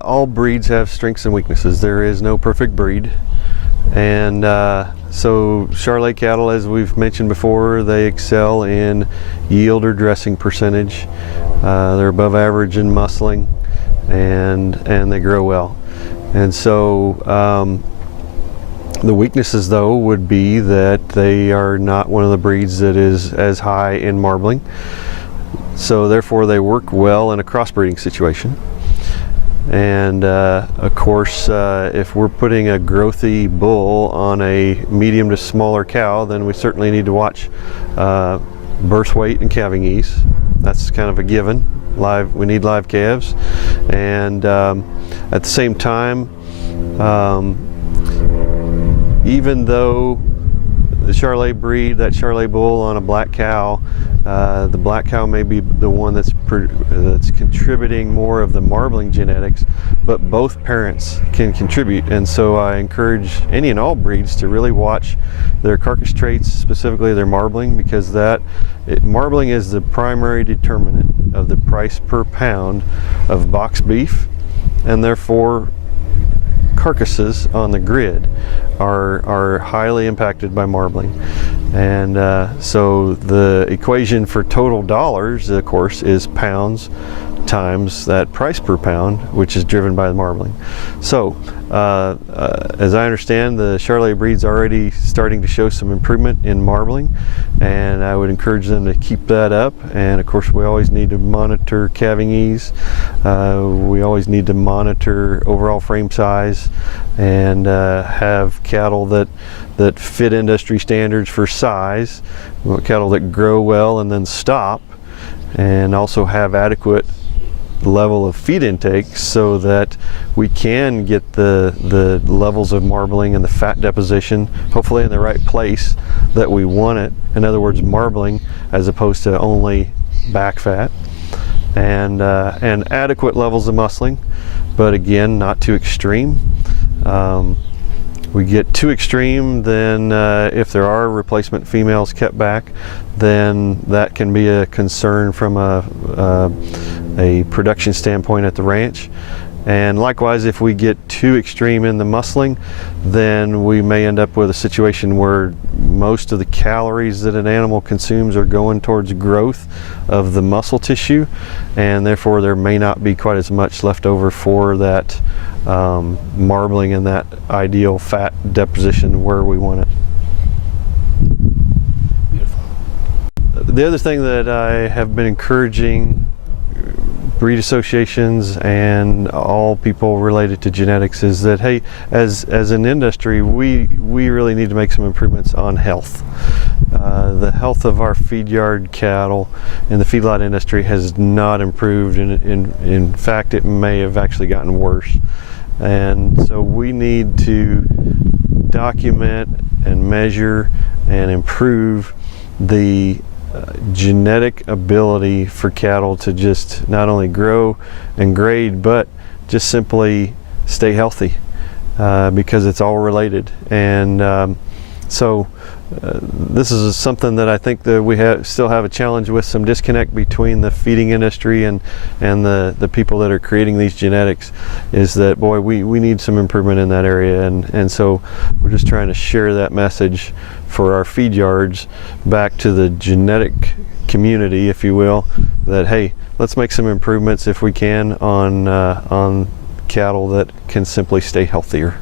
All breeds have strengths and weaknesses. There is no perfect breed. And so Charolais cattle, as we've mentioned before, they excel in yield or dressing percentage. They're above average in muscling, and they grow well. And so the weaknesses, though, would be that they are not one of the breeds that is as high in marbling. So therefore they work well in a crossbreeding situation. And of course, if we're putting a growthy bull on a medium to smaller cow, then we certainly need to watch birth weight and calving ease. That's kind of a given. We need live calves. And at the same time, even though the Charolais breed, that Charolais bull on a black cow, the black cow may be the one that's contributing more of the marbling genetics, but both parents can contribute. And so I encourage any and all breeds to really watch their carcass traits, specifically their marbling, because marbling is the primary determinant of the price per pound of box beef, and therefore carcasses on the grid are highly impacted by marbling. And so the equation for total dollars, of course, is pounds times that price per pound, which is driven by the marbling. So as I understand, the Charolais breed's already starting to show some improvement in marbling, and I would encourage them to keep that up. And of course, we always need to monitor calving ease. We always need to monitor overall frame size, and have cattle that fit industry standards for size. We want cattle that grow well and then stop, and also have adequate level of feed intake so that we can get the levels of marbling and the fat deposition hopefully in the right place that we want it. In other words, marbling as opposed to only back fat, and adequate levels of muscling, but again, not too extreme. We get too extreme, then if there are replacement females kept back, then that can be a concern from a production standpoint at the ranch. And likewise, if we get too extreme in the muscling, then we may end up with a situation where most of the calories that an animal consumes are going towards growth of the muscle tissue, and therefore there may not be quite as much left over for that marbling and that ideal fat deposition where we want it. Beautiful. The other thing that I have been encouraging breed associations and all people related to genetics is that, hey, as an industry, we really need to make some improvements on health. The health of our feed yard cattle in the feedlot industry has not improved. In fact, it may have actually gotten worse. And so we need to document and measure and improve the genetic ability for cattle to just not only grow and grade, but just simply stay healthy, because it's all related. And so this is something that I think that we still have a challenge with, some disconnect between the feeding industry and the people that are creating these genetics, is that, boy, we need some improvement in that area. And so we're just trying to share that message for our feed yards back to the genetic community, if you will, that, hey, let's make some improvements if we can on cattle that can simply stay healthier.